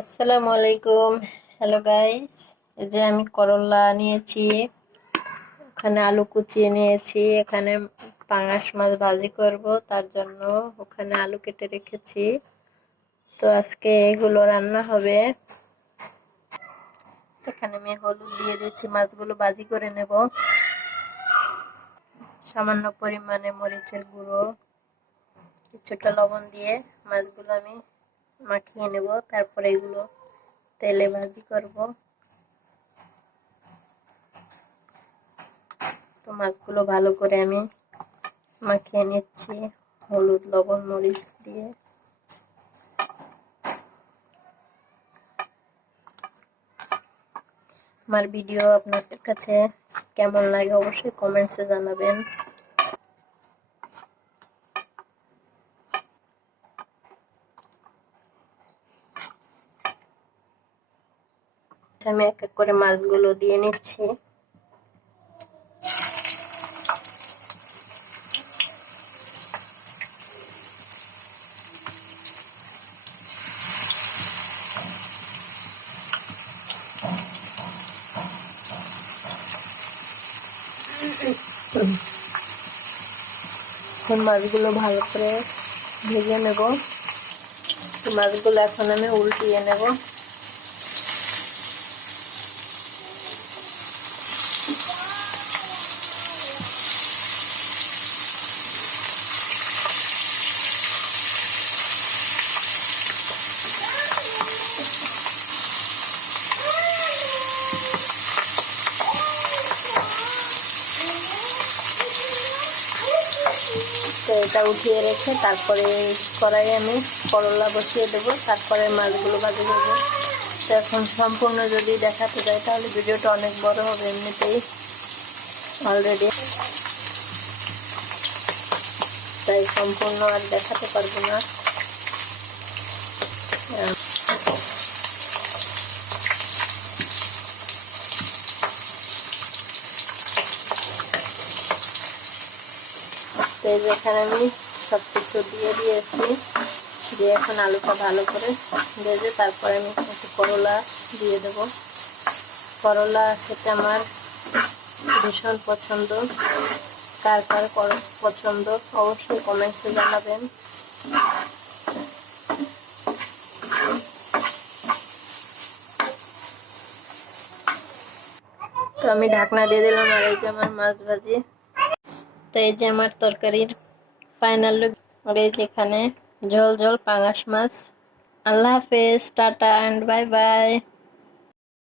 আসসালামু আলাইকুম। Hello guys, এই যে আমি করলা নিয়েছি, ওখানে আলু কুচিয়ে নিয়েছি, এখানে পাঙাশ মাছ ভাজি করব, তার জন্য ওখানে আলু কেটে রেখেছি। তো আজকে এগুলো রান্না হবে। এখানে আমি হলুদ দিয়ে দিচ্ছি, মাছগুলো ভাজি করে নেব। সামান্য পরিমাণে মরিচের গুঁড়ো, কিছুটা লবণ দিয়ে মাছগুলো আমি মাখিয়ে নেব, তারপরে এগুলো তেলে ভাজি করব। তো মাছগুলো ভালো করে আমি মাখিয়ে নিচ্ছি হলুদ লবণ মরিচ দিয়ে। আমার ভিডিও আপনাদের কাছে কেমন লাগে অবশ্যই কমেন্টসে জানাবেন। আমি এক এক করে মাছগুলো দিয়ে নিচ্ছি। এখন মাছগুলো ভালো করে ভেজে নেব। মাছগুলো এখন আমি উল্টিয়ে নেব। তো এটা উঠিয়ে রেখে তারপরে কড়াইয়ে আমি করলা বসিয়ে দেবো, তারপরে মাছগুলো ভাজি দেবো। তো এখন সম্পূর্ণ যদি দেখাতে যাই তাহলে ভিডিওটা অনেক বড় হবে এমনিতেই অলরেডি, তাই সম্পূর্ণ আর দেখাতে পারবো না। তো যেখানে আমি সব কিছু দিয়ে দিয়েছি, দিয়ে এখন আলুটা ভালো করে ভেজে তারপরে আমি একটু করলা দিয়ে দেব। করলা খেতে আমার ভীষণ পছন্দ। কার কার পছন্দ অবশ্যই কমেন্টসে জানাবেন। তো আমি ঢাকনা দিয়ে দিলাম, আর এই যে আমার মাছ ভাজি। তো এই যে আমার তরকারির ফাইনাল লুক, আর এই যেখানে ঝোল ঝোল পাঙাশ মাছ। আল্লাহ হাফেজ, টাটা এন্ড বাই বাই।